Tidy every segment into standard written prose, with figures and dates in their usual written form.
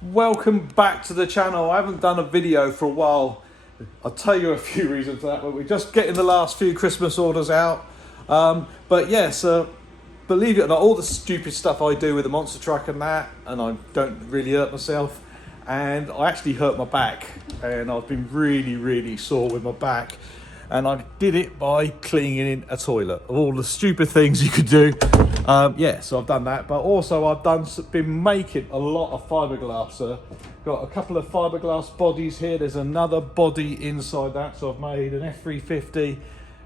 Welcome back to the channel. I haven't done a video for a while. I'll tell you a few reasons for that, but we're just getting the last few Christmas orders out. But yes, believe it or not, all the stupid stuff I do with the monster truck and that, and I don't really hurt myself, and I actually hurt my back, and I've been really sore with my back, and I did it by cleaning a toilet. Of all the stupid things you could do. Yeah, so I've done that, but also I've been making a lot of fiberglass. Got a couple of fiberglass bodies here. There's another body inside that, so I've made an F350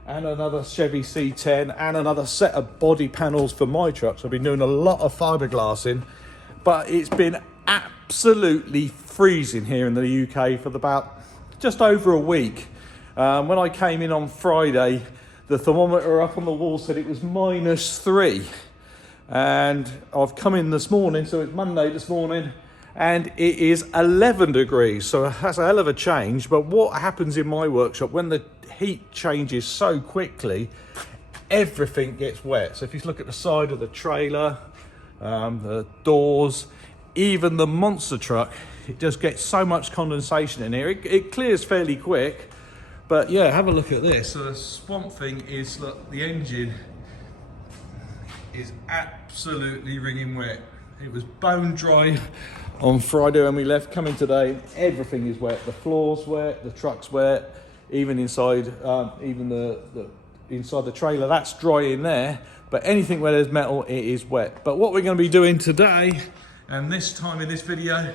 and another Chevy C10 and another set of body panels for my trucks. I've been doing a lot of fiberglassing, but it's been absolutely freezing here in the UK for about just over a week. When I came in on Friday, the thermometer up on the wall said it was -3. And I've come in this morning, so it's Monday this morning, and it is 11 degrees. So that's a hell of a change. But what happens in my workshop, when the heat changes so quickly, everything gets wet. So if you look at the side of the trailer, the doors, even the monster truck, it just gets so much condensation in here. It clears fairly quick. But yeah, have a look at this. So the Swamp Thing is, look, the engine is absolutely wringing wet. It was bone dry on Friday when we left. Coming today, everything is wet. The floor's wet, the truck's wet, even inside, even the inside the trailer, that's dry in there. But anything where there's metal, it is wet. But what we're going to be doing today, and this time in this video,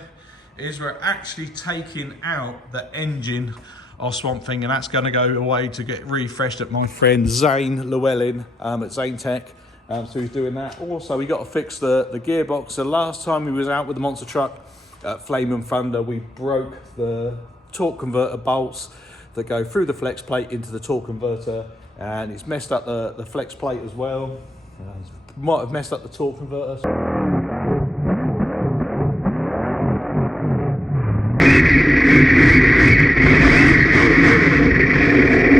is we're actually taking out the engine of Swamp Thing, and that's going to go away to get refreshed at my friend Zane Llewellyn at Zane Tech. So he's doing that. Also, we got to fix the gearbox. The last time we was out with the monster truck at Flame and Thunder, we broke the torque converter bolts that go through the flex plate into the torque converter, and it's messed up the flex plate as well. Might have messed up the torque converter. So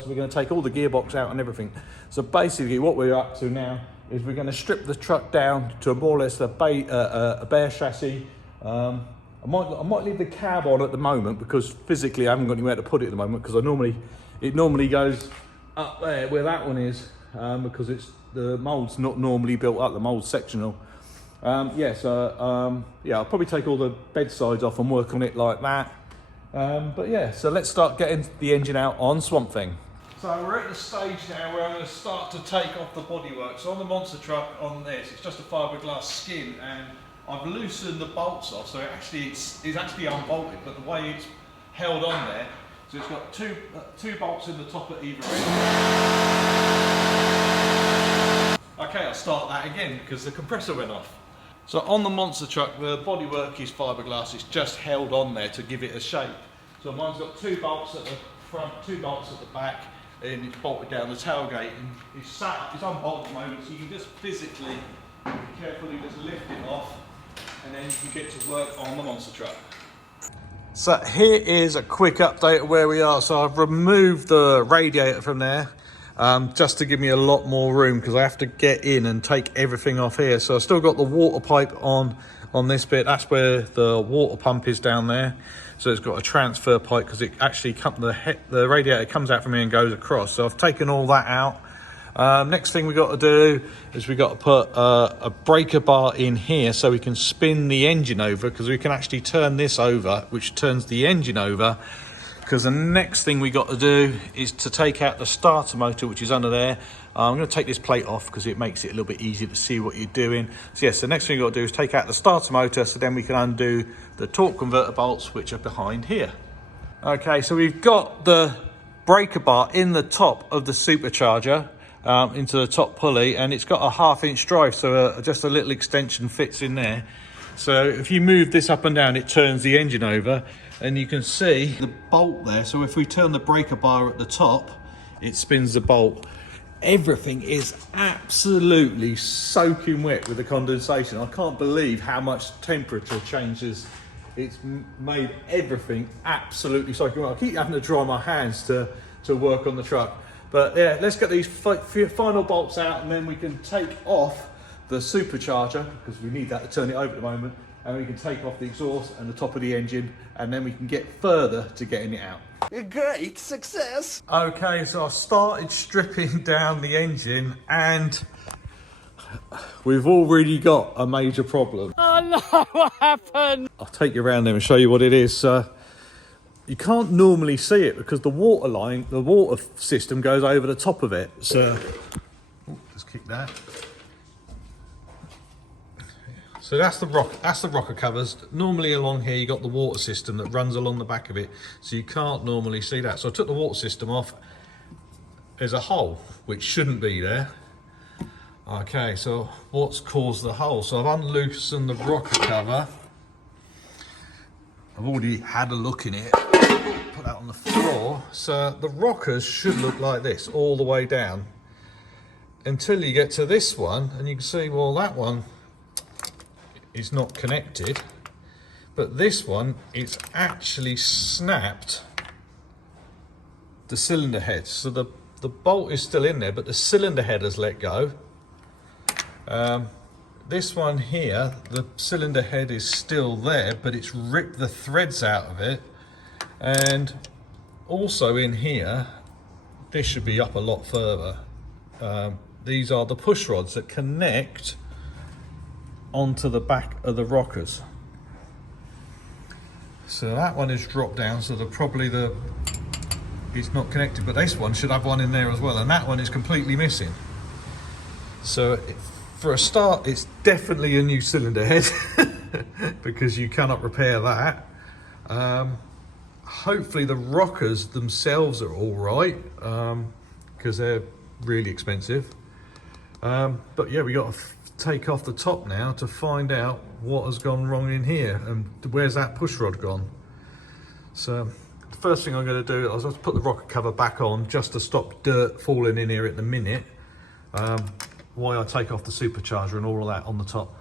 we're going to take all the gearbox out and everything. So basically what we're up to now is we're going to strip the truck down to more or less a bare chassis. I might leave the cab on at the moment because physically I haven't got anywhere to put it at the moment, because it normally goes up there where that one is, because the mould's not normally built up, the mould's sectional. Yeah, I'll probably take all the bed sides off and work on it like that. But yeah, so let's start getting the engine out on Swamp Thing. So we're at the stage now where I'm going to start to take off the bodywork. So on the monster truck, on this, it's just a fiberglass skin, and I've loosened the bolts off, so it's actually unbolted, but the way it's held on there, so it's got two bolts in the top at either end. Okay, I'll start that again because the compressor went off. So on the monster truck, the bodywork is fiberglass, it's just held on there to give it a shape. So mine's got 2 bolts at the front, 2 bolts at the back, and it's bolted down the tailgate, and it's unbolted at the moment, so you can just physically, carefully just lift it off, and then you can get to work on the monster truck. So here is a quick update of where we are. So I've removed the radiator from there, just to give me a lot more room, because I have to get in and take everything off here. So I've still got the water pipe on this bit. That's where the water pump is down there. So it's got a transfer pipe, because it actually the radiator comes out from here and goes across. So I've taken all that out. Next thing we got to do is we got to put a breaker bar in here so we can spin the engine over, because we can actually turn this over, which turns the engine over. Because the next thing we got to do is to take out the starter motor, which is under there. I'm going to take this plate off because it makes it a little bit easier to see what you're doing. So yes, the next thing we've got to do is take out the starter motor, so then we can undo the torque converter bolts, which are behind here. Okay, so we've got the breaker bar in the top of the supercharger, into the top pulley, and it's got a 1/2 inch drive, so just a little extension fits in there. So if you move this up and down, it turns the engine over, and you can see the bolt there. So if we turn the breaker bar at the top, it spins the bolt. Everything is absolutely soaking wet with the condensation. I can't believe how much temperature changes. It's made everything absolutely soaking wet. I keep having to dry my hands to work on the truck. But yeah, let's get these final bolts out, and then we can take off the supercharger, because we need that to turn it over at the moment, and we can take off the exhaust and the top of the engine, and then we can get further to getting it out. A great success! Okay, so I started stripping down the engine and we've already got a major problem. Oh no, what happened? I'll take you around there and show you what it is. You can't normally see it because the water line, the water system goes over the top of it. So, just kick that. So that's the rocker covers. Normally along here you got the water system that runs along the back of it, so you can't normally see that. So I took the water system off. There's a hole which shouldn't be there. Okay, so what's caused the hole? So I've unloosened the rocker cover. I've already had a look in it. Put that on the floor. So the rockers should look like this all the way down until you get to this one, and you can see, well, that one is not connected, but this one, it's actually snapped the cylinder head. So the bolt is still in there, but the cylinder head has let go. This one here, the cylinder head is still there, but it's ripped the threads out of it. And also in here, this should be up a lot further. These are the push rods that connect onto the back of the rockers. So that one is dropped down, so it's not connected, but this one should have one in there as well, and that one is completely missing. So for a start, it's definitely a new cylinder head because you cannot repair that. Hopefully the rockers themselves are all right because they're really expensive. But yeah, we got to take off the top now to find out what has gone wrong in here and where's that push rod gone. So the first thing I'm going to do is I'll just put the rocker cover back on just to stop dirt falling in here at the minute, while I take off the supercharger and all of that on the top.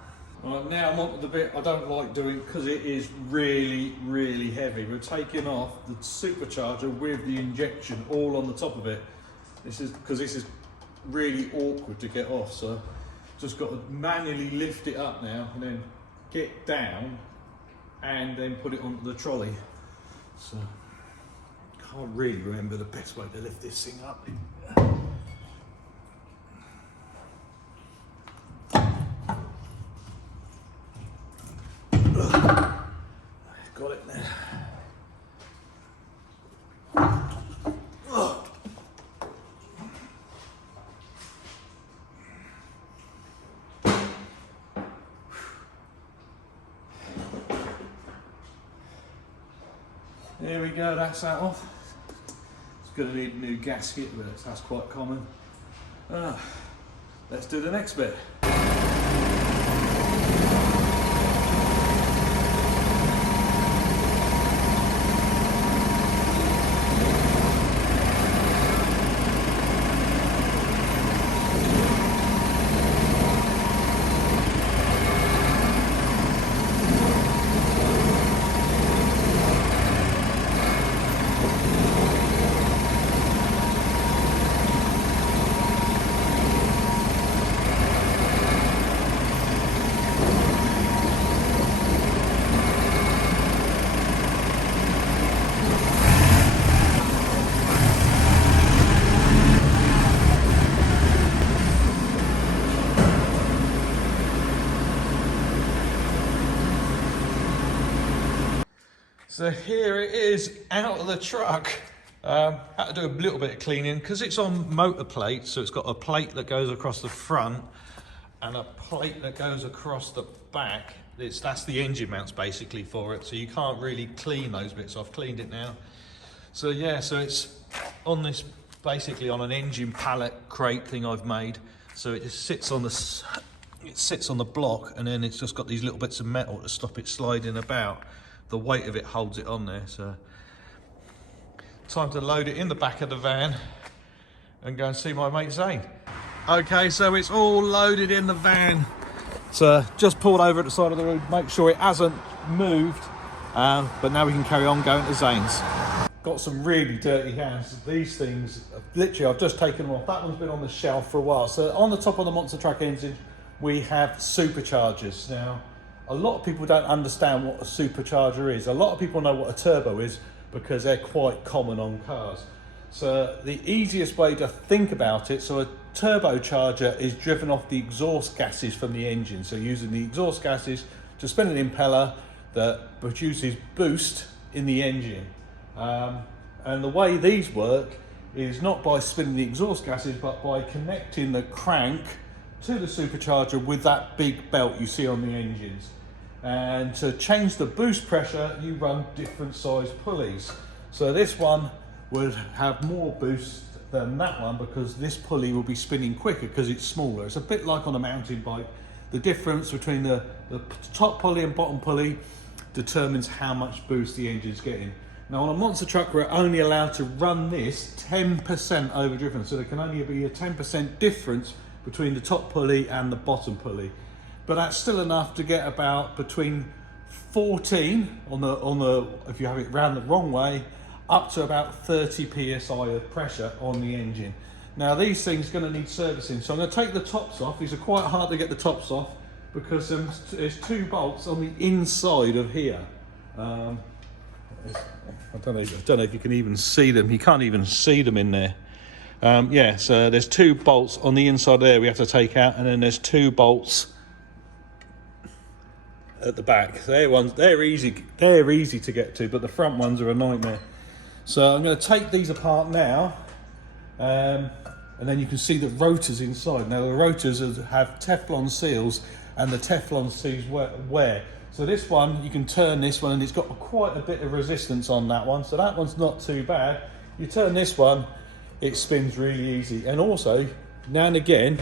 Right, now I'm on to the bit I don't like doing because it is really heavy. We're taking off the supercharger with the injection all on the top of it. This is because this is really awkward to get off, so just got to manually lift it up now and then get down and then put it onto the trolley. So can't really remember the best way to lift this thing up. Got it there. There we go, that's that off. It's going to need a new gasket, but that's quite common. Let's do the next bit. So here it is out of the truck. Had to do a little bit of cleaning because it's on motor plate, so it's got a plate that goes across the front and a plate that goes across the back. That's the engine mounts basically for it, so you can't really clean those bits. I've cleaned it now. So yeah, so it's on this, basically on an engine pallet crate thing I've made. So it just sits on the block, and then it's just got these little bits of metal to stop it sliding about. The weight of it holds it on there. So time to load it in the back of the van and go and see my mate Zane. Okay, so it's all loaded in the van. So just pulled over at the side of the road, make sure it hasn't moved, but now we can carry on going to Zane's. Got some really dirty hands. These things, literally I've just taken them off. That one's been on the shelf for a while. So on the top of the monster truck engine we have superchargers. Now a lot of people don't understand what a supercharger is. A lot of people know what a turbo is because they're quite common on cars. So the easiest way to think about it, so a turbocharger is driven off the exhaust gases from the engine. So using the exhaust gases to spin an impeller that produces boost in the engine. And the way these work is not by spinning the exhaust gases, but by connecting the crank to the supercharger with that big belt you see on the engines. And to change the boost pressure, you run different size pulleys. So this one would have more boost than that one because this pulley will be spinning quicker because it's smaller. It's a bit like on a mountain bike. The difference between the top pulley and bottom pulley determines how much boost the engine's getting. Now on a monster truck, we're only allowed to run this 10% overdriven. So there can only be a 10% difference between the top pulley and the bottom pulley. But that's still enough to get about between 14 on the if you have it round the wrong way, up to about 30 psi of pressure on the engine. Now these things are going to need servicing, so I'm going to take the tops off. These are quite hard to get the tops off because there's 2 bolts on the inside of here. I don't know if you can even see them. You can't even see them in there. Yeah, so there's 2 bolts on the inside there we have to take out, and then there's 2 bolts at the back. They're easy to get to, but the front ones are a nightmare. So I'm going to take these apart now, and then you can see the rotors inside. Now the rotors have Teflon seals, and the Teflon seals wear. So this one, you can turn this one, and it's got quite a bit of resistance on that one. So that one's not too bad. You turn this one, it spins really easy. And also, now and again,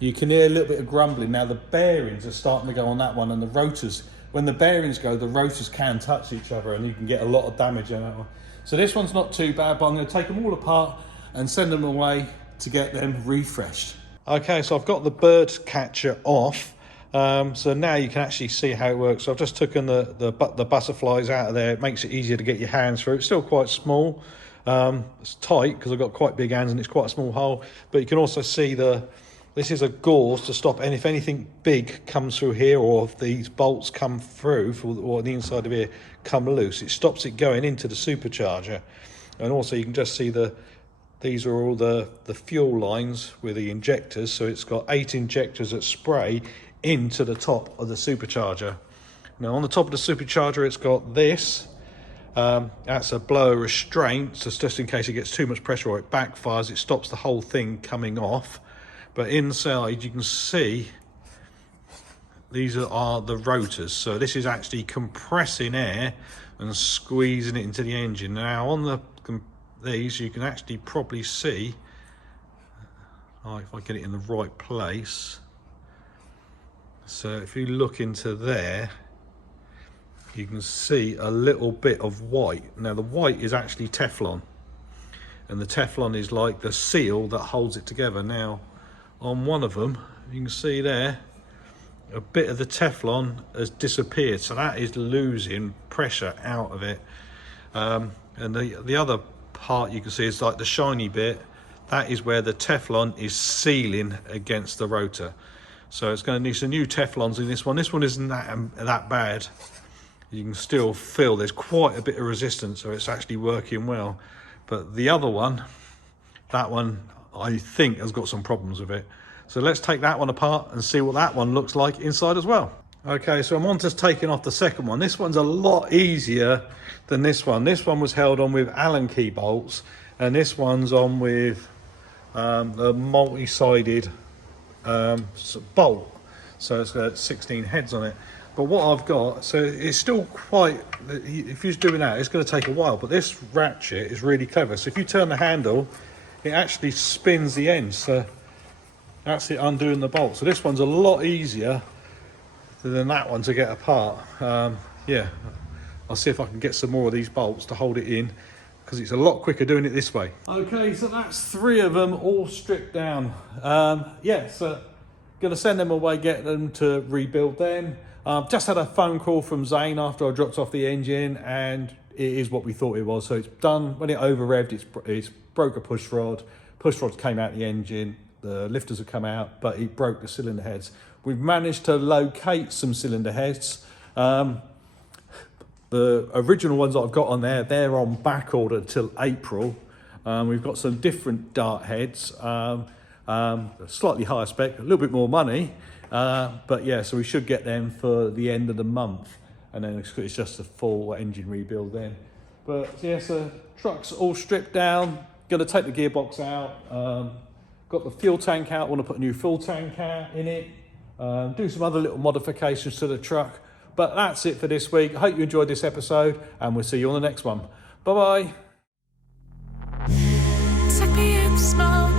you can hear a little bit of grumbling. Now the bearings are starting to go on that one, and the rotors, when the bearings go, the rotors can touch each other and you can get a lot of damage on that one. So this one's not too bad, but I'm going to take them all apart and send them away to get them refreshed. Okay, so I've got the bird catcher off. So now you can actually see how it works. So I've just taken the butterflies out of there. It makes it easier to get your hands through. It's still quite small. It's tight because I've got quite big hands and it's quite a small hole. But you can also see this is a gauze to stop if anything big comes through here, or if these bolts come through or the inside of here come loose, it stops it going into the supercharger. And also you can just see these are all the fuel lines with the injectors. So it's got 8 injectors that spray into the top of the supercharger. Now on the top of the supercharger it's got this. That's a blower restraint, so just in case it gets too much pressure or it backfires, it stops the whole thing coming off. But inside you can see these are the rotors. So this is actually compressing air and squeezing it into the engine. Now on these you can actually probably see, if I get it in the right place. So if you look into there, you can see a little bit of white. Now the white is actually Teflon, and the Teflon is like the seal that holds it together. Now on one of them you can see there a bit of the Teflon has disappeared, so that is losing pressure out of it. And the other part you can see is like the shiny bit. That is where the Teflon is sealing against the rotor. So it's going to need some new Teflons in this one. This one isn't that bad. You can still feel there's quite a bit of resistance, so it's actually working well. But the other one, that one I think has got some problems with it. So let's take that one apart and see what that one looks like inside as well. Okay, so I'm on to taking off the second one. This one's a lot easier than this one. This one was held on with Allen key bolts, and this one's on with the multi-sided bolt. So it's got 16 heads on it. But what I've got, so it's still quite, if you're doing that, it's going to take a while. But this ratchet is really clever. So if you turn the handle, it actually spins the end. So that's it undoing the bolt. So this one's a lot easier than that one to get apart. Yeah, I'll see if I can get some more of these bolts to hold it in, because it's a lot quicker doing it this way. Okay, so that's 3 of them all stripped down. Yeah, so gonna send them away, get them to rebuild them. Just had a phone call from Zane after I dropped off the engine, and it is what we thought it was. So it's done. When it over revved, it's broke a push rod. Push rods came out the engine. The lifters have come out, but it broke the cylinder heads. we've managed to locate some cylinder heads. The original ones that I've got on there, they're on back order till April. We've got some different dart heads, slightly higher spec, a little bit more money, but yeah, so we should get them for the end of the month, and then it's just a full engine rebuild then. But yeah, so truck's all stripped down, going to take the gearbox out, got the fuel tank out, want to put a new fuel tank out in it, do some other little modifications to the truck. But that's it for this week. I hope you enjoyed this episode, and we'll see you on the next one. Bye-bye. Take me in the smoke.